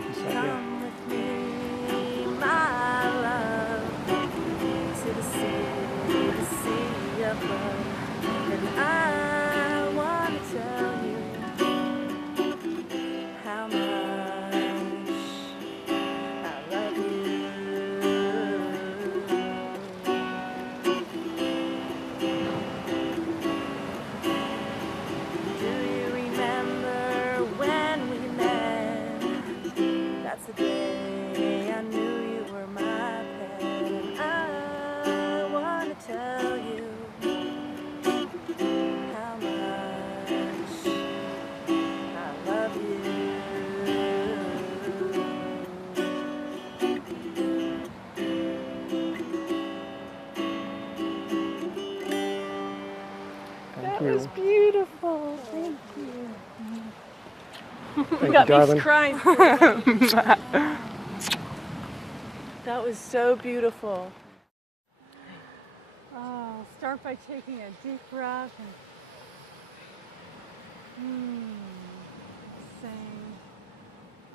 Thank you, Sophia. Come with me, my love, to the sea of love. And I want to tell you how much I love you. Do you remember when we met? That's the day I knew you were my pet. And I want to tell you how much I love you. Thank That you. was beautiful. Thank you. Thank You you, got me darling. crying. That was so beautiful. Oh, start by taking a deep breath and saying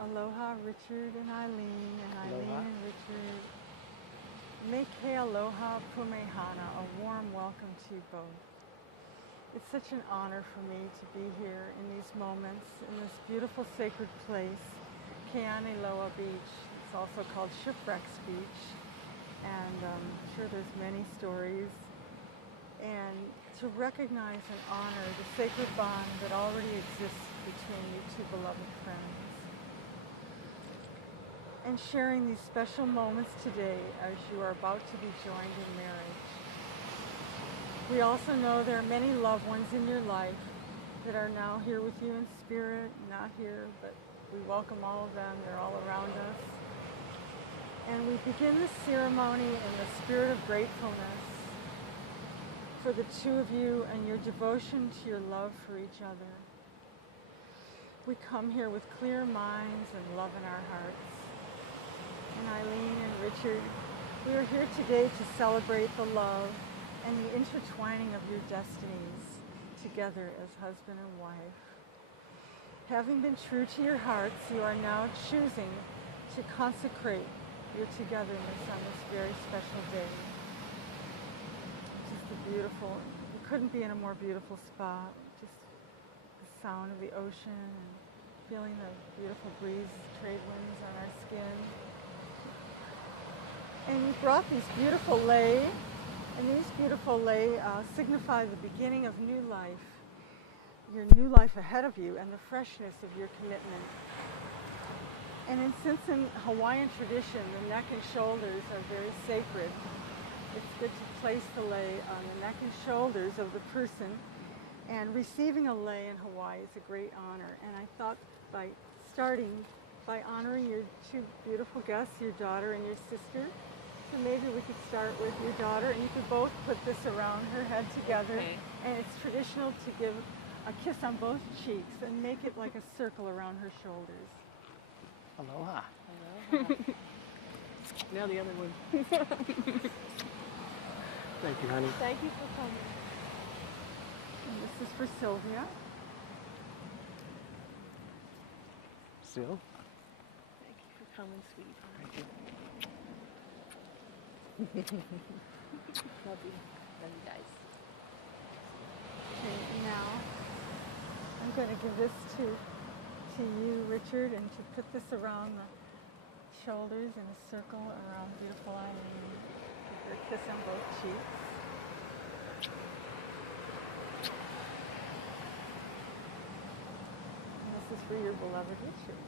aloha, Richard and Eileen, and Eileen Aloha. and Richard. Meke aloha pumehana, a warm welcome to you both. It's such an honor for me to be here in these moments, in this beautiful sacred place, Keaneloa Beach. It's also called Shipwrecks Beach, and I'm sure there's many stories. And to recognize and honor the sacred bond that already exists between you two beloved friends. And sharing these special moments today as you are about to be joined in marriage. We also know there are many loved ones in your life that are now here with you in spirit, not here, but we welcome all of them. They're all around us. And we begin the ceremony in the spirit of gratefulness for the two of you and your devotion to your love for each other. We come here with clear minds and love in our hearts. And Eileen and Richard, we are here today to celebrate the love and the intertwining of your destinies together as husband and wife. Having been true to your hearts, you are now choosing to consecrate your togetherness on this very special day. Just a beautiful, you couldn't be in a more beautiful spot. Just the sound of the ocean and feeling the beautiful breeze, trade winds on our skin. And we brought these beautiful lei. And these beautiful lei signify the beginning of new life, your new life ahead of you and the freshness of your commitment. And since in Hawaiian tradition, the neck and shoulders are very sacred, it's good to place the lei on the neck and shoulders of the person. And receiving a lei in Hawaii is a great honor. And I thought by starting by honoring your two beautiful guests, your daughter and your sister, so maybe we could start with your daughter, and you could both put this around her head together. Okay. And it's traditional to give a kiss on both cheeks and make it like a circle around her shoulders. Aloha. Aloha. Now the other one. Thank you, honey. Thank you for coming. And this is for Sylvia. Still? Thank you for coming, sweetheart. Thank you. Love you. Love you guys. Okay, now I'm going to give this to you, Richard, and to put this around the shoulders in a circle around beautiful Eileen. Give her a kiss on both cheeks. And this is for your beloved Richard.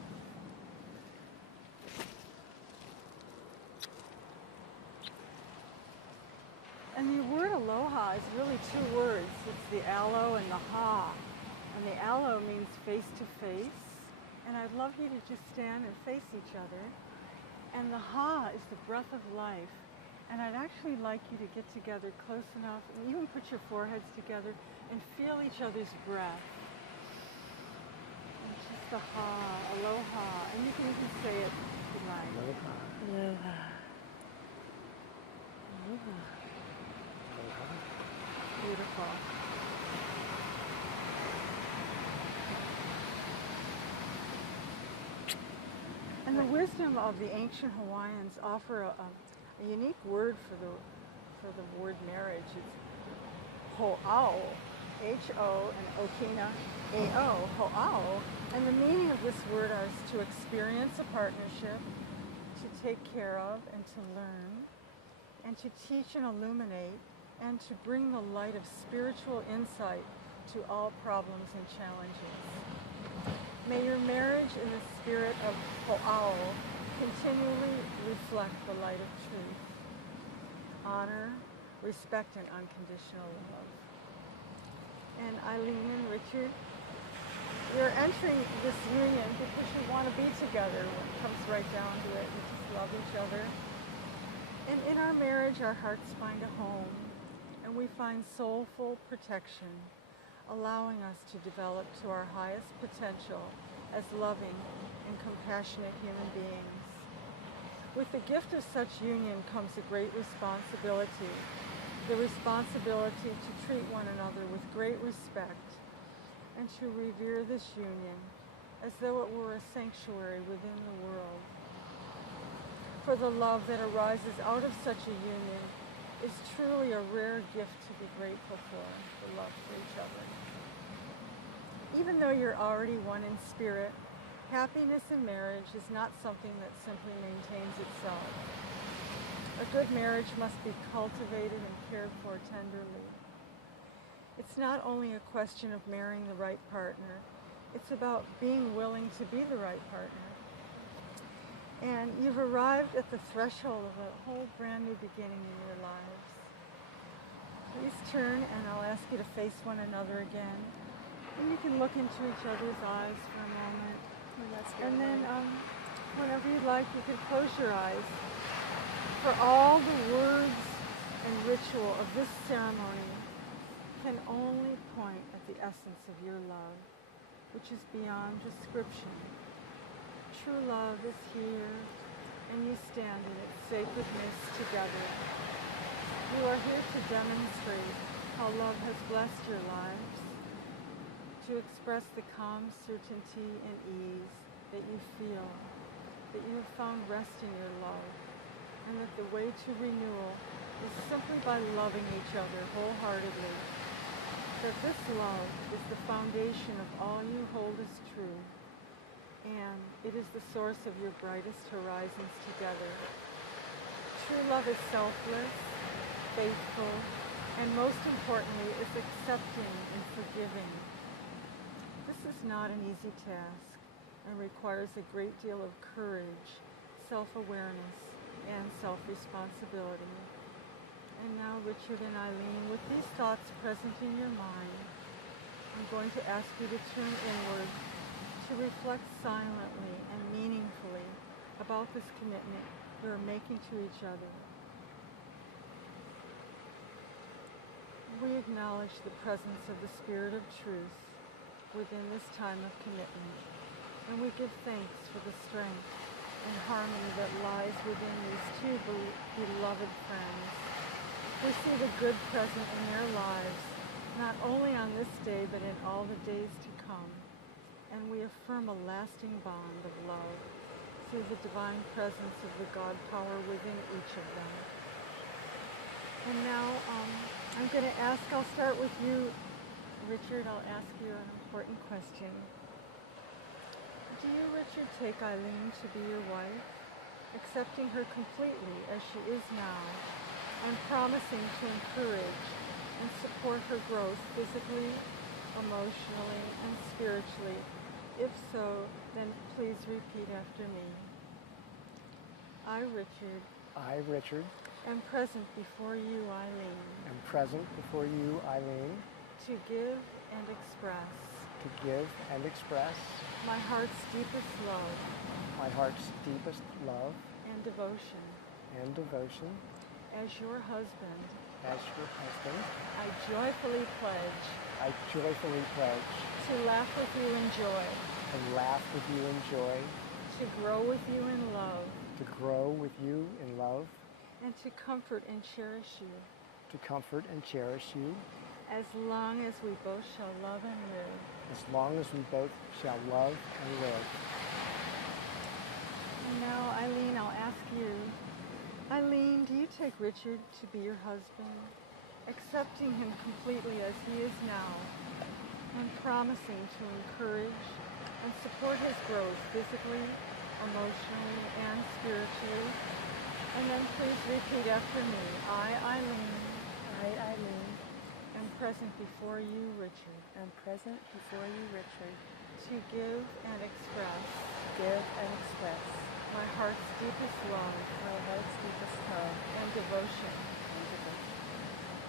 And the word aloha is really two words. It's the alo and the ha. And the alo means face to face. And I'd love you to just stand and face each other. And the ha is the breath of life. And I'd actually like you to get together close enough, and even put your foreheads together and feel each other's breath. And just the ha, aloha. And you can even say it if you like. Aloha. Aloha. Aloha. Beautiful. And And the wisdom of the ancient Hawaiians offer a unique word for the word marriage. It's ho'ao, H-O, and okina, A-O, ho'ao. And the meaning of this word is to experience a partnership, to take care of and to learn, and to teach and illuminate, and to bring the light of spiritual insight to all problems and challenges. May your marriage in the spirit of ho'ao continually reflect the light of truth, honor, respect, and unconditional love. And Eileen and Richard, you're entering this union because you want to be together. When it comes right down to it, you just love each other. And in our marriage, our hearts find a home, and we find soulful protection, allowing us to develop to our highest potential as loving and compassionate human beings. With the gift of such union comes a great responsibility, the responsibility to treat one another with great respect and to revere this union as though it were a sanctuary within the world. For the love that arises out of such a union is truly a rare gift to be grateful for, the love for each other. Even though you're already one in spirit, happiness in marriage is not something that simply maintains itself. A good marriage must be cultivated and cared for tenderly. It's not only a question of marrying the right partner, it's about being willing to be the right partner. And you've arrived at the threshold of a whole brand new beginning in your lives. Please turn and I'll ask you to face one another again. And you can look into each other's eyes for a moment. And then whenever you'd like, you can close your eyes. For all the words and ritual of this ceremony can only point at the essence of your love, which is beyond description. True love is here, and you stand in its sacredness together. You are here to demonstrate how love has blessed your lives, to express the calm certainty and ease that you feel, that you have found rest in your love, and that the way to renewal is simply by loving each other wholeheartedly. That this love is the foundation of all you hold as true, and it is the source of your brightest horizons together. True love is selfless, faithful, and most importantly, is accepting and forgiving. This is not an easy task and requires a great deal of courage, self-awareness, and self-responsibility. And now, Richard and Eileen, with these thoughts present in your mind, I'm going to ask you to turn inward to reflect silently and meaningfully about this commitment we are making to each other. We acknowledge the presence of the Spirit of Truth within this time of commitment, and we give thanks for the strength and harmony that lies within these two beloved friends. We see the good present in their lives, not only on this day, but in all the days to come, and we affirm a lasting bond of love through the divine presence of the God power within each of them. And now I'm going to ask, I'll start with you, Richard. I'll ask you an important question. Do you, Richard, take Eileen to be your wife, accepting her completely as she is now, and promising to encourage and support her growth physically, emotionally, and spiritually? If so, then please repeat after me. I, Richard, am present before you, Eileen. To give and express. My heart's deepest love. And devotion. As your husband. I joyfully pledge. To laugh with you in joy. To grow with you in love. And to comfort and cherish you. As long as we both shall love and live. And Richard to be your husband, accepting him completely as he is now, and promising to encourage and support his growth physically, emotionally, and spiritually. And then please repeat after me. I, Eileen, am present before you, Richard. Am present before you, Richard. To give and express. Give and express. My heart's deepest love. My heart's deepest love. And devotion. And devotion.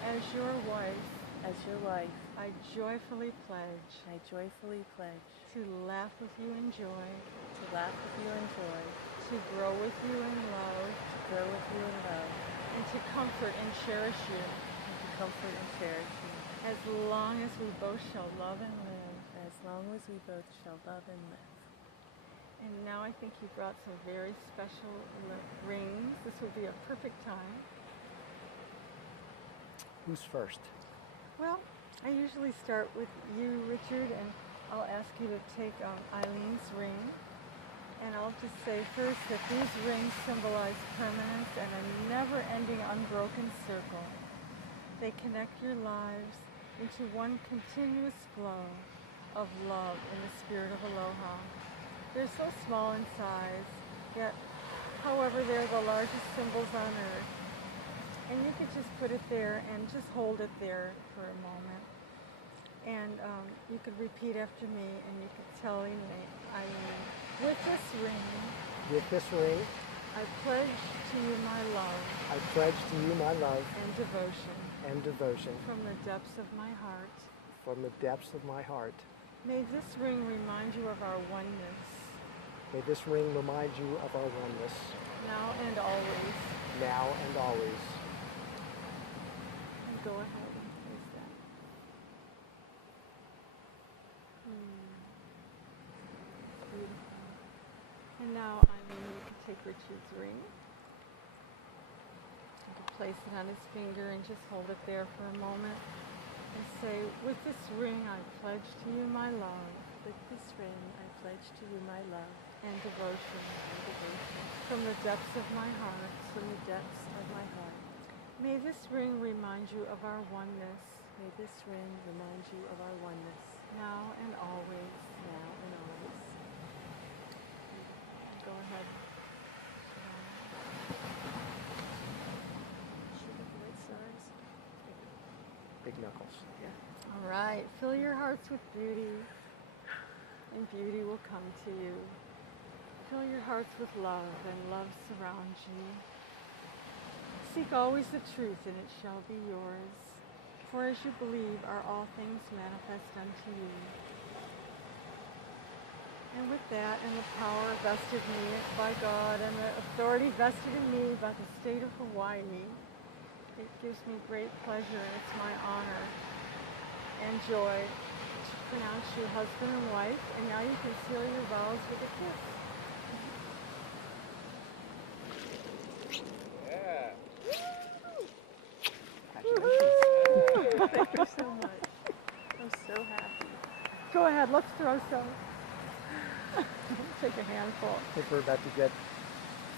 As your wife. As your wife. I joyfully pledge. I joyfully pledge. To laugh with you in joy. To laugh with you in joy. To grow with you in love. To grow with you in love. And to comfort and cherish you. And to comfort and cherish you. As long as we both shall love and live. As long as we both shall love and live. And now I think you brought some very special rings. This will be a perfect time. Who's first? Well, I usually start with you, Richard, and I'll ask you to take Eileen's ring. And I'll just say first that these rings symbolize permanence and a never-ending unbroken circle. They connect your lives into one continuous flow of love in the spirit of aloha. They're so small in size, yet, however, they're the largest symbols on earth. And you could just put it there and just hold it there for a moment. And you could repeat after me, and you could tell Eileen, with this ring, I pledge to you my love. I pledge to you my love and devotion. And devotion. From the depths of my heart. From the depths of my heart. May this ring remind you of our oneness. May this ring remind you of our oneness. Now and always. Now and always. And go ahead and place that. Beautiful. And now, Eileen, you can take Richard's ring. You can place it on his finger and just hold it there for a moment. And say, with this ring I pledge to you my love. With this ring I pledge to you my love. And devotion. From the depths of my heart. From the depths of my heart. May this ring remind you of our oneness. May this ring remind you of our oneness. Now and always. Now and always. Go ahead. Big knuckles. Yeah. All right. Fill your hearts with beauty, and beauty will come to you. Fill your hearts with love, and love surrounds you. Seek always the truth, and it shall be yours. For as you believe are all things manifest unto you. And with that, and the power vested in me by God, and the authority vested in me by the state of Hawaii, it gives me great pleasure, and it's my honor and joy to pronounce you husband and wife, and now you can seal your vows with a kiss. Thank you so much. I'm so happy. Go ahead, let's throw some. Take a handful. I think we're about to get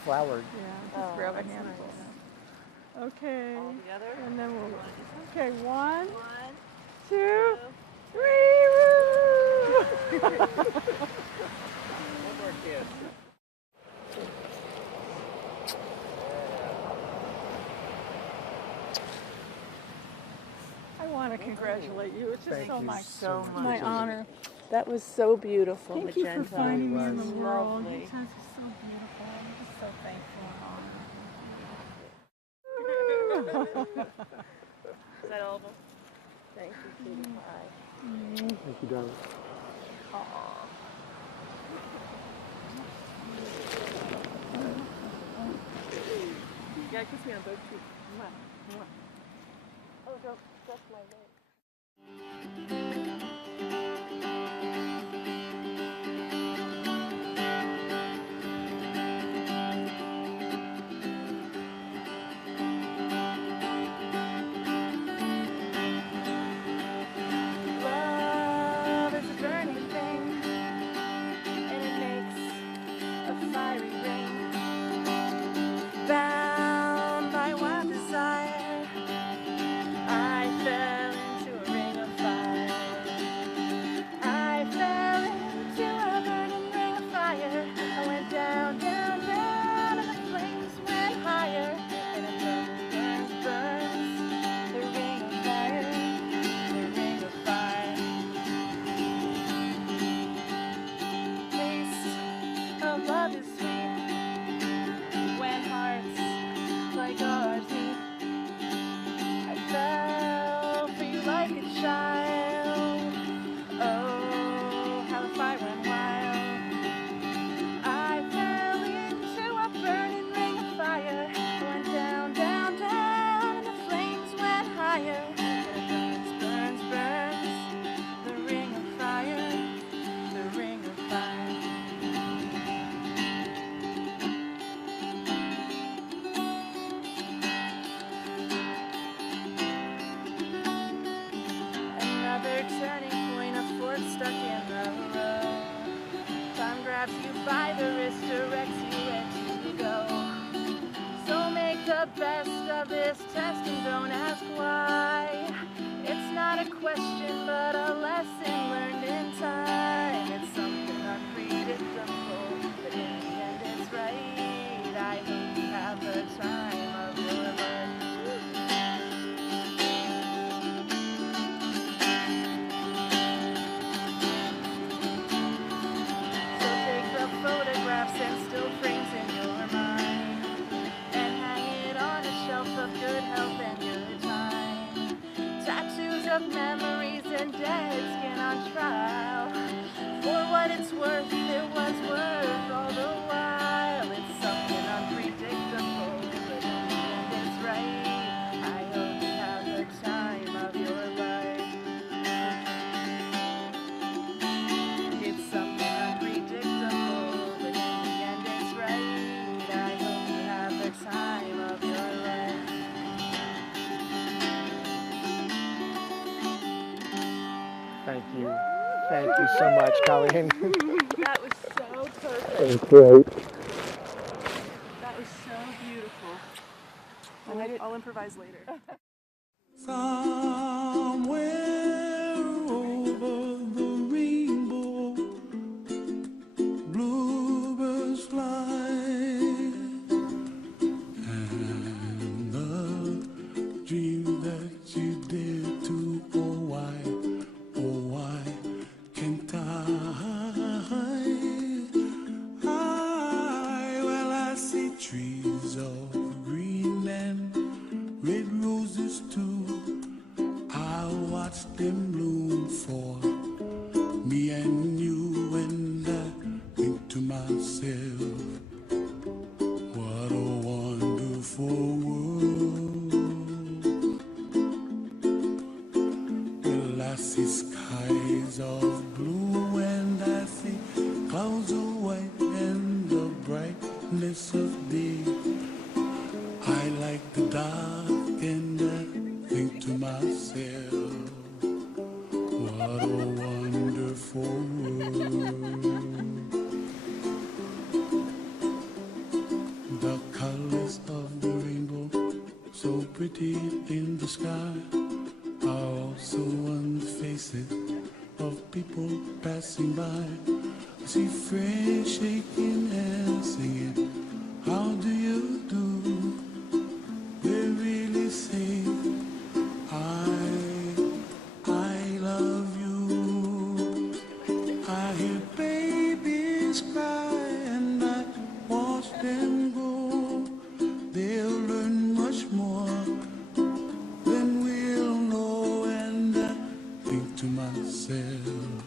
flowered. Yeah, just grab a handful. Nice. Okay. All together? And then we'll. Okay, One, 2, 3. Woo! One more kiss. I want to congratulate you. It's just Thank so you much. so much. My honor. That was so beautiful, Thank you for Magenta. finding me in the It was world. lovely. You guys are so beautiful. I'm just so thankful and honored. Is that all of them? Thank you, cutie pie. Thank you, darling. Yeah, kiss me on both cheeks. Oh, don't touch my leg. Love is a burning thing, and it makes a fiery ring, bound by wild desire. this test and don't ask why. It's not a question but a lesson learned in time. It's something unpredictable, but in the end it's right. I hope you have the time of your life. So take the photographs and still frames in your mind and hang it on a shelf of good health and good time. Tattoos of memories and dead skin on trial. For what it's worth, it was worth all the while. It's something unpredictable, but in the end it's right. I hope you have the time of your life. It's something unpredictable, but in the end it's right. I hope you have the time of your life. Thank you. Thank you so much, Colleen. That was so perfect. That was great. That was so beautiful. I'll improvise later. Somewhere over the rainbow, bluebirds fly, and the dream that you dare to, oh why can't I? Well, I see trees of green and red roses too. I watch them bloom for me and you, and I think to myself, what a wonderful world. Well, I see skies of blue and I see clouds of white and the brightness of day. I like the dark and I think to myself, what a wonderful world. The colors of the rainbow, so pretty in the sky, are also on the faces of people passing by. I see friends shaking and singing, how do you do? They really say, I love you. I hear babies cry and I watch them grow. They'll learn much more than we'll know, and I think to myself,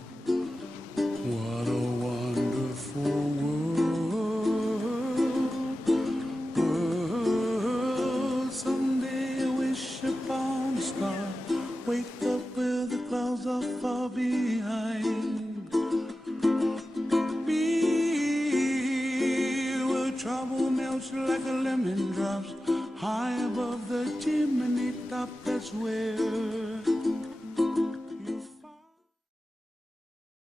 what a wonderful world. Someday I wish upon a star, wake up where the clouds are far behind me, where trouble melts like a lemon drops high above the chimney top. That's where